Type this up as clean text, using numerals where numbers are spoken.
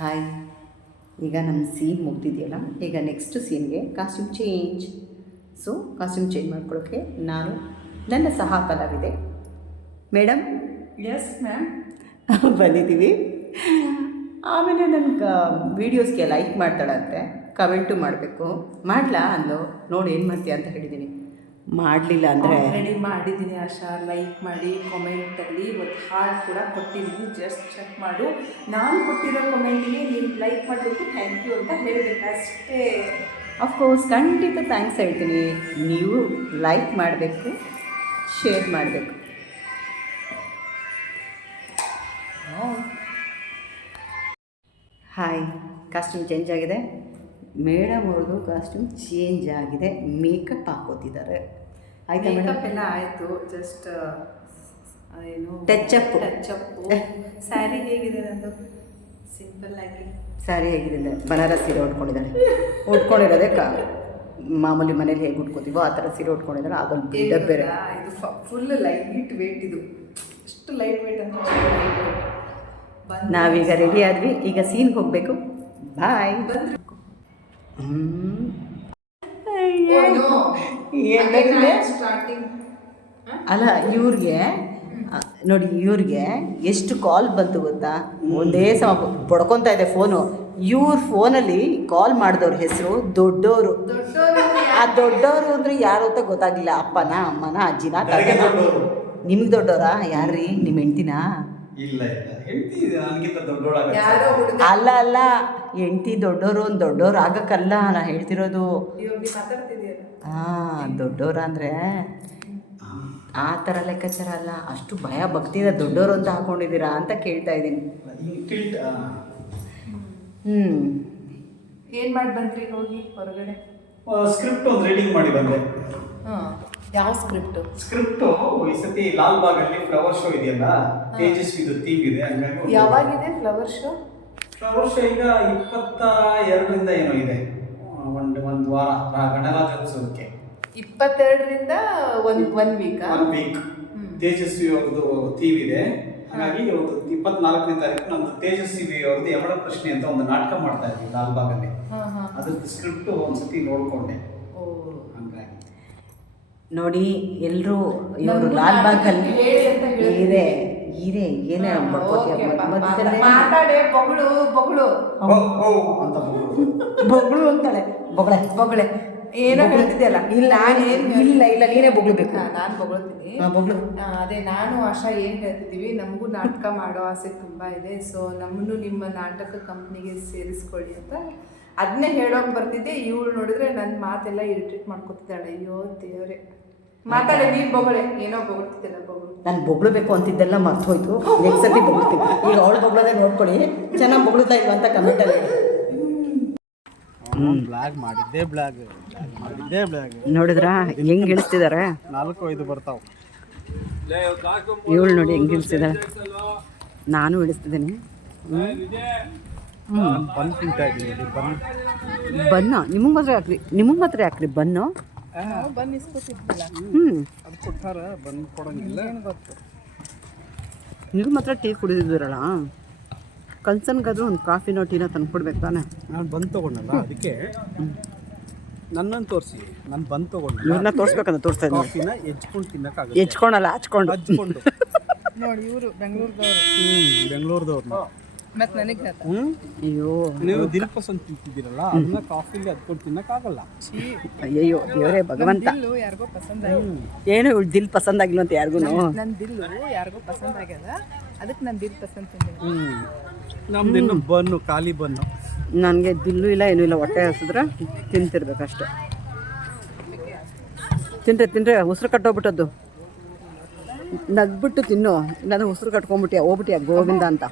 Hi, ಈಗ ನಮ್ಮ scene ಮುಗ್ದಿದೆಯಲ್ಲ, ಈಗ ನೆಕ್ಸ್ಟ್ ಸೀನ್ಗೆ costume change. So costume change ಮಾಡ್ಕೊಳ್ಳೋಕ್ಕೆ ನಾನು ನನ್ನ ಸಹ ಕಲಾವಿದೆ ಮೇಡಮ್ ಎಸ್ ಮ್ಯಾಮ್ ಬಂದಿದ್ದೀವಿ. ಆಮೇಲೆ ನನ್ನ ವೀಡಿಯೋಸ್ಗೆ ಲೈಕ್ ಮಾಡ್ತಾಳಂತೆ, ಕಮೆಂಟು ಮಾಡಬೇಕು. ಮಾಡಲಾ ಅಂದು ನೋಡಿ ಏನು ಮಾಡ್ತೀಯ ಅಂತ ಹೇಳಿದ್ದೀನಿ. ಮಾಡಲಿಲ್ಲ ಅಂದರೆ ರೆಡಿ ಮಾಡಿದ್ದೀನಿ ಆಶಾ. ಲೈಕ್ ಮಾಡಿ, ಕಾಮೆಂಟಲ್ಲಿ ಒಂದು ಹಾರ್ಟ್ ಕೂಡ ಕೊಟ್ಟಿದ್ದೀನಿ, ಜಸ್ಟ್ ಚೆಕ್ ಮಾಡು. ನಾನು ಕೊಟ್ಟಿರೋ ಕಮೆಂಟಿಗೆ ನೀವು ಲೈಕ್ ಮಾಡಬೇಕು, ಥ್ಯಾಂಕ್ ಯು ಅಂತ ಹೇಳಬೇಕು ಅಷ್ಟೇ. ಅಫ್ಕೋರ್ಸ್ ಖಂಡಿತ ಥ್ಯಾಂಕ್ಸ್ ಹೇಳ್ತೀನಿ. ನೀವು ಲೈಕ್ ಮಾಡಬೇಕು, ಶೇರ್ ಮಾಡಬೇಕು. ಹಾಯ್, ಕಾಸ್ಟ್ಯೂಮ್ ಚೇಂಜ್ ಆಗಿದೆ. ಮೇಡಮ್ ಅವ್ರದ್ದು ಕಾಸ್ಟ್ಯೂಮ್ ಚೇಂಜ್ ಆಗಿದೆ. ಮೇಕಪ್ ಹಾಕೋತಿದ್ದಾರೆ. ಆಯ್ತಾ ಮೇಡಮ್? ಮೇಕಪ್ ಎಲ್ಲ ಆಯಿತು, ಜಸ್ಟ್ ಏನು ಟಚ್ ಅಪ್ಪು. ಸ್ಯಾರಿ ಹೇಗಿದೆ ನಂದು? ಸಿಂಪಲ್ ಆಗಿ ಸ್ಯಾರಿ ಹೇಗಿದೆ? ಬನಾರಸ್ ಸೀರೆ ಉಟ್ಕೊಂಡಿರೋದೆ ಮಾಮೂಲಿ ಮನೇಲಿ ಹೇಗೆ ಉಟ್ಕೋತೀವೋ ಆ ಥರ ಸೀರೆ ಉಟ್ಕೊಂಡಿದ್ದಾರೆ. ಅದೊಂದು ಬಿಲ್ಡಪ್ ಬೇರೆ. ಇದು ಫುಲ್ ಲೈಟ್ ವೇಟ್, ಇದು ಎಷ್ಟು ಲೈಟ್ ವೇಟ್ ಅಂತ ಲೈಟ್ ವೇಟ್. ನಾವೀಗ ರೆಡಿ ಆದ್ವಿ, ಈಗ ಸೀನ್ಗೆ ಹೋಗಬೇಕು. ಬಾಯ್. ಸ್ಟಾರ್ಟಿಂಗ್ ಅಲ್ಲ, ಇವ್ರಿಗೆ ನೋಡಿ, ಇವ್ರಿಗೆ ಎಷ್ಟು ಕಾಲ್ ಬಂತು ಗೊತ್ತಾ? ಒಂದೇ ಸಮ ಬಡ್ಕೊತಾ ಇದೆ ಫೋನು. ಇವ್ರ ಫೋನಲ್ಲಿ ಕಾಲ್ ಮಾಡಿದವ್ರ ಹೆಸರು ದೊಡ್ಡವರು. ಆ ದೊಡ್ಡವರು ಅಂದರೆ ಯಾರು ಅಂತ ಗೊತ್ತಾಗಿಲ್ಲ. ಅಪ್ಪನ, ಅಮ್ಮನ, ಅಜ್ಜಿನ, ತಾತನ? ನಿಮ್ಗೆ ದೊಡ್ಡವರಾ? ಯಾರ್ರೀ? ನಿಮ್ಮ ಹೆಂಡ್ತಿನ? ಅಲ್ಲ ಅಲ್ಲ, ಹೆಂಡ್ತಿ ದೊಡ್ಡವರು ಆಗಕ್ಕಲ್ಲ ನಾ ಹೇಳ್ತಿರೋದು. ಹಾಂ, ದೊಡ್ಡವ್ರ ಅಂದರೆ ಆ ಥರ ಲೆಕ್ಕಾಚಾರ ಅಲ್ಲ. ಅಷ್ಟು ಭಯ ಭಕ್ತಿನ ದೊಡ್ಡವರು ಅಂತ ಹಾಕೊಂಡಿದ್ದೀರಾ ಅಂತ ಕೇಳ್ತಾ ಇದ್ದೀನಿ. ಏನು ಮಾಡಿ ಬಂದ್ರಿ ಹೋಗಿ ಹೊರಗಡೆ? ಸ್ಕ್ರಿಪ್ಟ್ ಒಂದು ರೀಡಿಂಗ್ ಮಾಡಿ ಬಂದೆ. ಯಾವ ಸ್ಕ್ರಿಪ್ಟು? ಈ ಸತಿ ಲಾಲ್ ಬಾಗಲ್ಲಿ ಫ್ಲವರ್ ಶೋ ಇದೆಯಲ್ಲ, ತೇಜಸ್ವಿದು ಥೀಮ್ ಇದೆ. ಹಂಗಾಗಿ ಯಾವಾಗಿದೆ ಫ್ಲವರ್ ಶೋ? ಈಗ 22ರಿಂದ ಏನೋ ಇದೆ, ಒಂದು ವಾರ ಗಣರಾಜ್ಯೋತ್ಸವಕ್ಕೆ. 22ರಿಂದ ಒನ್ ವೀಕ್. ತೇಜಸ್ವಿ ಅವ್ರದ್ದು ಥೀಮ್ ಇದೆ. ಹಾಗಾಗಿ 24ನೇ ತಾರೀಕು ನಮ್ದು ತೇಜಸ್ವಿ ಅವ್ರದ್ದು ಯಮಳ ಪ್ರಶ್ನೆ ಅಂತ ಒಂದು ನಾಟಕ ಮಾಡ್ತಾ ಇದ್ವಿ ಲಾಲ್ ಬಾಗಲ್ಲಿ. ಅದ್ರದ್ದು ಸ್ಕ್ರಿಪ್ಟ್ ಒಂದ್ಸತಿ ನೋಡ್ಕೊಂಡೆ. ಹಂಗಾಗಿ ನೋಡಿ ಎಲ್ಲರೂ, ಇವರು ಲಾಲ್ ಬಾಗಲ್ಲಿ ಇದೆ ಏನೇ ಮಾತಾಡೆ ಬೊಗಳು ಅಂತಾಳೆ. ಬೊಗಳೆ ಏನೋ ಹೇಳ್ತಿದ್ಯಲ್ಲ? ಇಲ್ಲ ನೀನೇ ಬೊಗಳ್ಬೇಕು. ನಾನು ಬೊಗಳ್ತೀನಿ. ಅದೇ ನಾನು ಆಶಾ ಏನು ಹೇಳ್ತಿದ್ದೀವಿ, ನಮಗೂ ನಾಟಕ ಮಾಡೋ ಆಸೆ ತುಂಬ ಇದೆ. ಸೊ ನಮ್ಮನ್ನು ನಿಮ್ಮ ನಾಟಕ ಕಂಪ್ನಿಗೆ ಸೇರಿಸ್ಕೊಳ್ಳಿ ಅಂತ ಅದನ್ನೇ ಹೇಳೋಕೆ ಬರ್ತಿದ್ದೆ. ಇವಳು ನೋಡಿದ್ರೆ ನನ್ನ ಮಾತೆಲ್ಲ ಇರಿಟೇಟ್ ಮಾಡ್ಕೊತಿದ್ದಾಳೆ. ಅಯ್ಯೋ ದೇವ್ರೆ, ಮಾತಾಡಿ ನೀನು ಬೊಗಳೆ. ಏನೋ ಬೊಗಳ್ತಿದ್ದೆಲ್ಲ ಬೊಗಳು. ನಾನು ಬೊಗಳ್ಬೇಕು ಅಂತಿದ್ದೆಲ್ಲ ಮರ್ತು ಹೋಯ್ತು. ನೆಕ್ಸ್ಟ್ ಸತಿ ಬೊಗಳ್ತೀನಿ. ಈಗ ಅವಳು ಬೊಗಳೋದೇ ನೋಡ್ಕೊಳ್ಳಿ. ಚೆನ್ನಾಗಿ ಬೊಗಳ್ತಾ ಇಲ್ವಾ ಅಂತ ಕಮೆಂಟಲ್ಲಿ ನೋಡಿದ್ರಾ ಹೆಂಗೆ ಇಳಿಸ್ತಿದ್ದಾರೆ? 4-5 ಬರ್ತಾವೆ. ಇವಳು ನೋಡಿ ಹೆಂಗೆ ಇಳಿಸ್ತಿದ್ದಾರೆ. ನಾನು ಇಳಿಸ್ತಿದ್ದೀನಿ. ಬನ್ನು ನಿಮಗೆ ಮಾತ್ರ ಹಾಕ್ರಿ ಬನ್ನು. ನೀವು ಮಾತ್ರ ಟೀ ಕುಡಿದಿದ್ದೀರಲ್ಲ, ಕನ್ಸನ್ಗಾದ್ರೂ ಒಂದು ಕಾಫಿನೋ ಟೀನೋ ತಂದ್ಕೊಡ್ಬೇಕು ತಾನೆ. ನಾನು ಬಂದು ತೊಗೊಂಡಲ್ಲ, ಅದಕ್ಕೆ ನನ್ನನ್ನು ತೋರಿಸಿ. ನಾನು ಬಂದು ತೊಗೊಂಡು ಇವ್ರನ್ನ ತೋರಿಸ್ಬೇಕಂತ ತೋರಿಸ್ತಾ ಇದ್ದೀನಿ. ಕಾಫಿನ ಹೆಚ್ಕೊಂಡು ತಿನ್ನೋಕ್ಕಾಗ, ಹೆಚ್ಕೊಳಲ್ಲ, ಹಚ್ಕೊಂಡು ನೋಡಿ ಇವರು ಬೆಂಗಳೂರದವರು. ಬೆಂಗಳೂರದವ್ರು. ಮತ್ತು ನನಗೆ ಅಯ್ಯೋ, ನೀವು ದಿಲ್ ಪಸಂದ್ ತಿಂತಿದ್ದೀರಲ್ಲ, ಅದನ್ನ ಕಾಫಿಲಿ ಹತ್ಕೊಂಡು ತಿನ್ನೋಕ್ಕಾಗಲ್ಲ. ಅಯ್ಯೋ ದೇವರೇ ಭಗವಂತ. ಯಾರಿಗೋ ಪಸಂದ್ ಏನು ಇವಳು ದಿಲ್ ಪಸಂದ್ ಆಗಿಲ್ಲ ಅಂತ ಯಾರಿಗೂ? ನನ್ನ ದಿಲ್ಲು ಯಾರಿಗೋ ಪಸಂದ್ ಆಗ್ಯದ, ಅದಕ್ಕೆ ನಾನು ದಿಲ್ ಪಸಂದ್ ತಿಂತೀನಿ. ನಮ್ದಿನ್ನು ಬನ್ನು, ಖಾಲಿ ಬನ್ನು. ನನಗೆ ದಿಲ್ಲು ಇಲ್ಲ, ಏನೂ ಇಲ್ಲ. ಹೊಟ್ಟೆ ಹಸಿದ್ರೆ ತಿಂತಿರ್ಬೇಕಷ್ಟೆ. ತಿಂದ್ರೆ ಉಸಿರು ಕಟ್ಟೋಗ್ಬಿಟ್ಟದ್ದು. ನಗ್ಬಿಟ್ಟು ತಿನ್ನು, ಇಲ್ಲಾಂದ್ರೆ ಉಸಿರು ಕಟ್ಕೊಂಡ್ಬಿಟ್ಟಿಯ ಹೋಗ್ಬಿಟ್ಟಿಯ ಗೋವಿಂದ ಅಂತ.